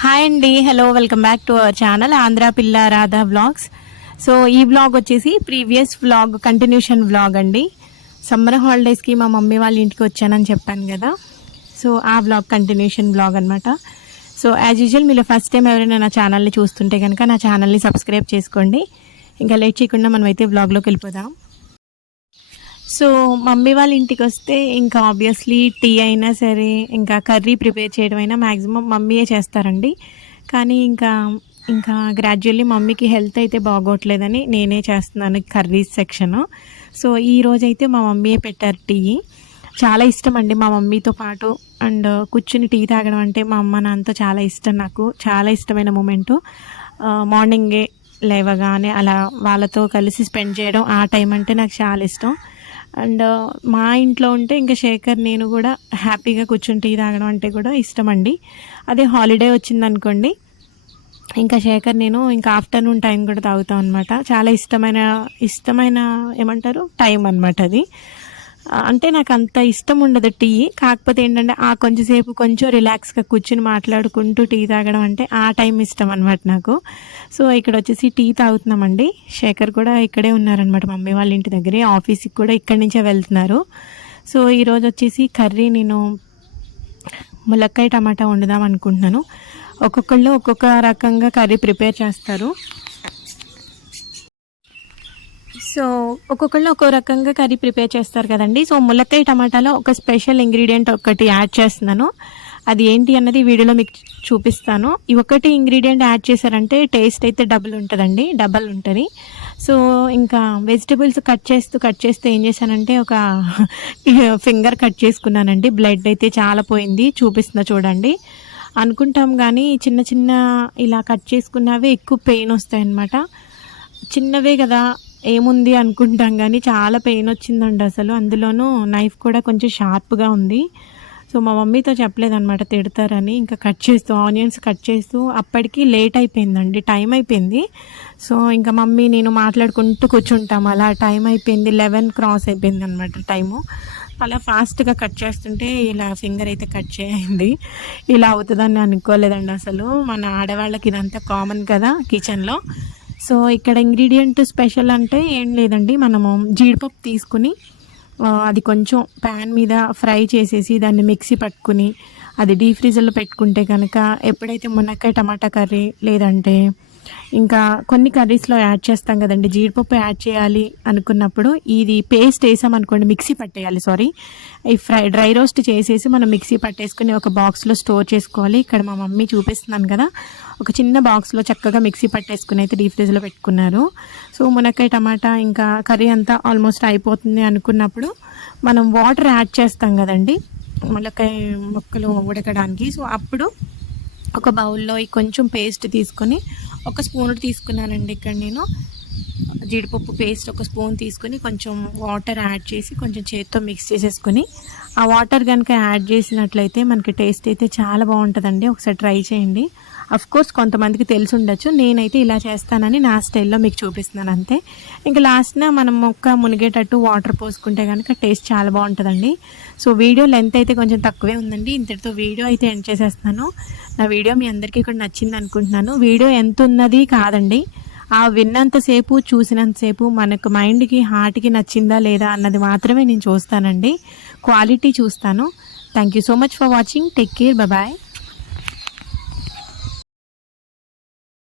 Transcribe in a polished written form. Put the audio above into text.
Hi అండి, hello, welcome back to our channel Andhra పిల్ల Radha vlogs. So ఈ వ్లాగ్ వచ్చేసి ప్రీవియస్ వ్లాగ్ కంటిన్యూషన్ వ్లాగ్ అండి. సమ్మర్ హాలిడేస్కి మా మమ్మీ వాళ్ళ ఇంటికి వచ్చానని చెప్పాను కదా, సో ఆ వ్లాగ్ కంటిన్యూషన్ వ్లాగ్ అనమాట. సో యాజ్ యూజువల్ మీరు ఫస్ట్ టైం ఎవరైనా నా ఛానల్ని చూస్తుంటే కనుక నా ఛానల్ని సబ్స్క్రైబ్ చేసుకోండి. ఇంకా లేట్ చేయకుండా మనమైతే వ్లాగ్లోకి వెళ్ళిపోదాం. సో మమ్మీ వాళ్ళ ఇంటికి వస్తే ఇంకా ఆబ్వియస్లీ టీ అయినా సరే, ఇంకా కర్రీ ప్రిపేర్ చేయడం అయినా మ్యాక్సిమం మమ్మీయే చేస్తారండి. కానీ ఇంకా గ్రాడ్యువల్లీ మమ్మీకి హెల్త్ అయితే బాగోట్లేదని నేనే చేస్తున్నాను కర్రీస్ సెక్షన్. సో ఈరోజైతే మా మమ్మీయే పెట్టారు టీ. చాలా ఇష్టం అండి మా మమ్మీతో పాటు అండ్ కూర్చుని టీ తాగడం అంటే మా అమ్మ నాన్నతో చాలా ఇష్టం. నాకు చాలా ఇష్టమైన మూమెంటు మార్నింగే లేవగానే అలా వాళ్ళతో కలిసి స్పెండ్ చేయడం, ఆ టైం అంటే నాకు చాలా ఇష్టం. అండ్ మా ఇంట్లో ఉంటే ఇంకా శేఖర్ నేను కూడా హ్యాపీగా కూర్చుని టీ తాగడం అంటే కూడా ఇష్టం అండి. అదే హాలిడే వచ్చిందనుకోండి, ఇంకా శేఖర్ నేను ఇంకా ఆఫ్టర్నూన్ టైం కూడా తాగుతాం అనమాట. చాలా ఇష్టమైన ఏమంటారు టైం అనమాట అది. అంటే నాకు అంత ఇష్టం ఉండదు టీ, కాకపోతే ఏంటంటే ఆ కొంచెం రిలాక్స్గా కూర్చుని మాట్లాడుకుంటూ టీ తాగడం అంటే ఆ టైం ఇష్టం అనమాట నాకు. సో ఇక్కడ వచ్చేసి టీ తాగుతున్నామండి. శేఖర్ కూడా ఇక్కడే ఉన్నారనమాట మమ్మీ వాళ్ళ ఇంటి దగ్గరే, ఆఫీస్కి కూడా ఇక్కడి నుంచే వెళ్తున్నారు. సో ఈరోజు వచ్చేసి కర్రీ నేను ములక్కాయ టమాటా వండుదాం అనుకుంటున్నాను. ఒక్కొక్కళ్ళు ఒక్కొక్క రకంగా కర్రీ ప్రిపేర్ చేస్తారు. సో ఒక్కొక్కళ్ళు ఒక్కో రకంగా కర్రీ ప్రిపేర్ చేస్తారు కదండి. సో ములక్కాయ టమాటాలో ఒక స్పెషల్ ఇంగ్రీడియంట్ ఒకటి యాడ్ చేస్తున్నాను. అది ఏంటి అన్నది వీడియోలో మీకు చూపిస్తాను. ఈ ఒకటి ఇంగ్రీడియంట్ యాడ్ చేశారంటే టేస్ట్ అయితే డబుల్ ఉంటుంది. సో ఇంకా వెజిటబుల్స్ కట్ చేస్తూ ఏం చేశానంటే ఒక ఫింగర్ కట్ చేసుకున్నానండి. బ్లడ్ అయితే చాలా పోయింది, చూపిస్తున్నా చూడండి. అనుకుంటాం కానీ చిన్న ఇలా కట్ చేసుకున్నవే ఎక్కువ పెయిన్ వస్తాయన్నమాట. చిన్నవే కదా ఏముంది అనుకుంటాం కానీ చాలా పెయిన్ వచ్చిందండి అసలు. అందులోనూ నైఫ్ కూడా కొంచెం షార్ప్గా ఉంది. సో మా మమ్మీతో చెప్పలేదన్నమాట, తిడతారని. ఇంకా ఆనియన్స్ కట్ చేస్తూ అప్పటికి లేట్ అయిపోయిందండి, టైం అయిపోయింది. సో ఇంకా మమ్మీ నేను మాట్లాడుకుంటూ కూర్చుంటాం, అలా టైం అయిపోయింది, 11 క్రాస్ అయిపోయింది అనమాట టైము. అలా ఫాస్ట్గా కట్ చేస్తుంటే ఇలా ఫింగర్ అయితే కట్ చేయండి. ఇలా అవుతుందని అనుకోలేదండి అసలు. మన ఆడవాళ్ళకి ఇదంతా కామన్ కదా కిచెన్లో. సో ఇక్కడ ఇంగ్రీడియంట్ స్పెషల్ అంటే ఏం లేదండి, మనము జీడిపప్పు తీసుకుని అది కొంచెం ప్యాన్ మీద ఫ్రై చేసేసి దాన్ని మిక్సీ పట్టుకుని అది డీప్ ఫ్రీజర్లో పెట్టుకుంటే కనుక ఎప్పుడైతే మునక్కాయ టమాటా కర్రీ లేదంటే ఇంకా కొన్ని కర్రీస్లో యాడ్ చేస్తాం కదండి, జీడిపప్పు యాడ్ చేయాలి అనుకున్నప్పుడు ఇది పేస్ట్ వేసామనుకోండి, మిక్సీ పట్టేయాలి ఈ డ్రై రోస్ట్ చేసేసి మనం మిక్సీ పట్టేసుకుని ఒక బాక్స్లో స్టోర్ చేసుకోవాలి. ఇక్కడ మా మమ్మీ చూపిస్తున్నాను కదా, ఒక చిన్న బాక్స్లో చక్కగా మిక్సీ పట్టేసుకుని అయితే డీప్ ఫ్రిడ్జ్లో పెట్టుకున్నారు. సో మునక్కాయ టమాటా ఇంకా కర్రీ అంతా ఆల్మోస్ట్ అయిపోతుంది అనుకున్నప్పుడు మనం వాటర్ యాడ్ చేస్తాం కదండి మునక్కాయ ముక్కలు ఉడకడానికి. సో అప్పుడు ఒక బౌల్లో కొంచెం పేస్ట్ తీసుకొని, ఒక స్పూన్ తీసుకున్నానండి ఇక్కడ నేను జీడిపప్పు పేస్ట్, ఒక స్పూన్ తీసుకొని కొంచెం వాటర్ యాడ్ చేసి కొంచెం చేత్తో మిక్స్ చేసేసుకొని, ఆ వాటర్ కనుక యాడ్ చేసినట్లయితే మనకి టేస్ట్ అయితే చాలా బాగుంటుందండి. ఒకసారి ట్రై చేయండి. కోర్స్ కొంతమందికి తెలిసి ఉండొచ్చు, నేనైతే ఇలా చేస్తానని నా స్టైల్లో మీకు చూపిస్తున్నాను అంతే. ఇంకా లాస్ట్న మనం మొక్క మునిగేటట్టు వాటర్ పోసుకుంటే కనుక టేస్ట్ చాలా బాగుంటుందండి. సో వీడియో లెంత్ అయితే కొంచెం తక్కువే ఉందండి, ఇంతటితో వీడియో అయితే ఎండ్ చేసేస్తున్నాను. నా వీడియో మీ అందరికీ కూడా నచ్చింది అనుకుంటున్నాను. వీడియో ఎంత ఉన్నది కాదండి, ఆ విన్నంతసేపు చూసినంతసేపు మనకు మైండ్కి హార్ట్కి నచ్చిందా లేదా అన్నది మాత్రమే నేను చూస్తానండి, క్వాలిటీ చూస్తాను. Thank you so much for watching. Take care, bye.